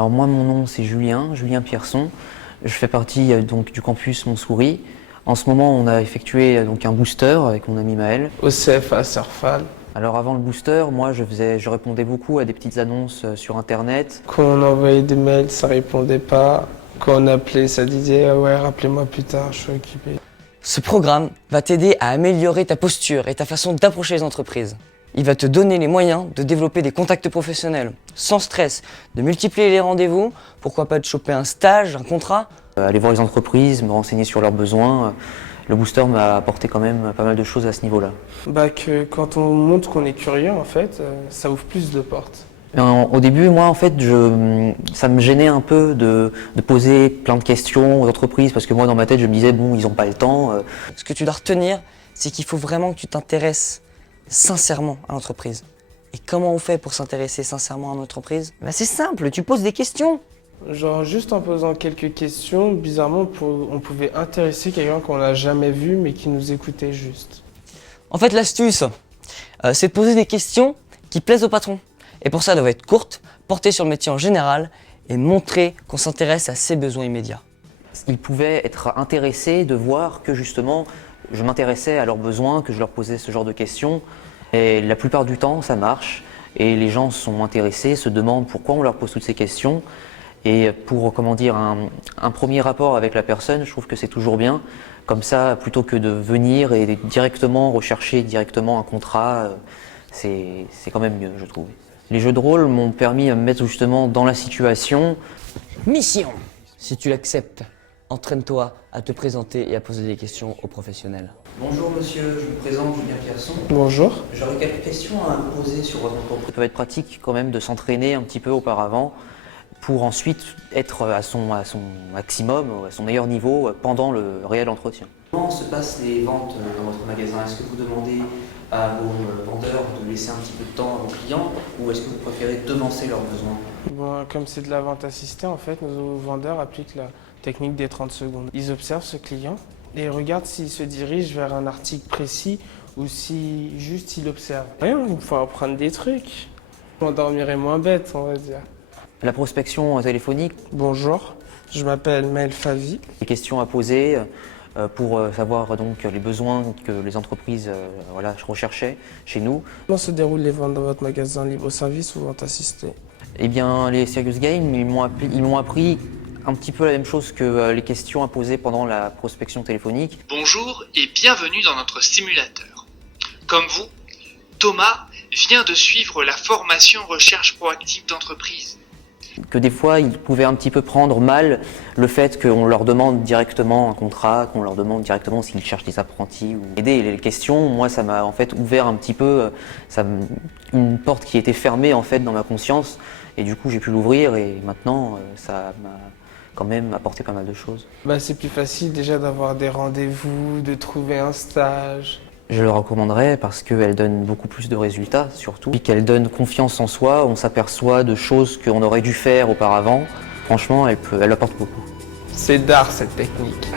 Alors moi, mon nom c'est Julien Pierson. Je fais partie donc du campus Montsouris. En ce moment, on a effectué donc un booster avec mon ami Maël. Au CFA Surfal. Alors avant le booster, moi je répondais beaucoup à des petites annonces sur internet. Quand on envoyait des mails, ça répondait pas. Quand on appelait, ça disait ah ouais, rappelez-moi plus tard, je suis occupé. Ce programme va t'aider à améliorer ta posture et ta façon d'approcher les entreprises. Il va te donner les moyens de développer des contacts professionnels, sans stress, de multiplier les rendez-vous, pourquoi pas de choper un stage, un contrat. Aller voir les entreprises, me renseigner sur leurs besoins. Le booster m'a apporté quand même pas mal de choses à ce niveau-là. Que quand on montre qu'on est curieux, en fait, ça ouvre plus de portes. Au début, moi, en fait, ça me gênait un peu de poser plein de questions aux entreprises parce que moi, dans ma tête, je me disais, bon, ils n'ont pas le temps. Ce que tu dois retenir, c'est qu'il faut vraiment que tu t'intéresses sincèrement à l'entreprise. Et comment on fait pour s'intéresser sincèrement à l'entreprise ? C'est simple, tu poses des questions. Genre, juste en posant quelques questions, bizarrement, on pouvait intéresser quelqu'un qu'on n'a jamais vu, mais qui nous écoutait juste. En fait, l'astuce, c'est de poser des questions qui plaisent au patron. Et pour ça, elle doit être courte, portée sur le métier en général et montrer qu'on s'intéresse à ses besoins immédiats. Ils pouvaient être intéressés de voir que justement, je m'intéressais à leurs besoins, que je leur posais ce genre de questions. Et la plupart du temps, ça marche. Et les gens sont intéressés, se demandent pourquoi on leur pose toutes ces questions. Et pour un premier rapport avec la personne, je trouve que c'est toujours bien. Comme ça, plutôt que de venir et directement rechercher directement un contrat, c'est quand même mieux, je trouve. Les jeux de rôle m'ont permis de me mettre justement dans la situation. Mission. Si tu l'acceptes, entraîne-toi à te présenter et à poser des questions aux professionnels. Bonjour monsieur, je me présente Julien Pierson. Bonjour. J'aurais quelques questions à vous poser sur votre entreprise. Ça peut être pratique quand même de s'entraîner un petit peu auparavant pour ensuite être à son maximum, à son meilleur niveau pendant le réel entretien. Comment se passent les ventes dans votre magasin? Est-ce que vous demandez à vos vendeurs de laisser un petit peu de temps à vos clients ou est-ce que vous préférez devancer leurs besoins? Bon, comme c'est de la vente assistée, en fait, nos vendeurs appliquent la technique des 30 secondes. Ils observent ce client et ils regardent s'il se dirige vers un article précis ou si juste il observe. Rien, il faut apprendre des trucs. On dormirait moins bête, on va dire. La prospection téléphonique. Bonjour, je m'appelle Maël Favi. Les questions à poser pour savoir donc les besoins que les entreprises recherchaient chez nous. Comment se déroulent les ventes dans votre magasin libre-service ou vente assistée? Eh bien, les Serious Games, ils m'ont appris un petit peu la même chose que les questions à poser pendant la prospection téléphonique. Bonjour et bienvenue dans notre simulateur. Comme vous, Thomas vient de suivre la formation recherche proactive d'entreprise. Que des fois, ils pouvaient un petit peu prendre mal le fait qu'on leur demande directement un contrat, qu'on leur demande directement s'ils cherchent des apprentis ou aider. Les questions, moi, ça m'a en fait ouvert un petit peu une porte qui était fermée en fait dans ma conscience et du coup, j'ai pu l'ouvrir et maintenant, ça m'a quand même apporté pas mal de choses. C'est plus facile déjà d'avoir des rendez-vous, de trouver un stage. Je le recommanderais parce qu'elle donne beaucoup plus de résultats surtout, et qu'elle donne confiance en soi, on s'aperçoit de choses qu'on aurait dû faire auparavant. Franchement, elle apporte beaucoup. C'est d'art cette technique.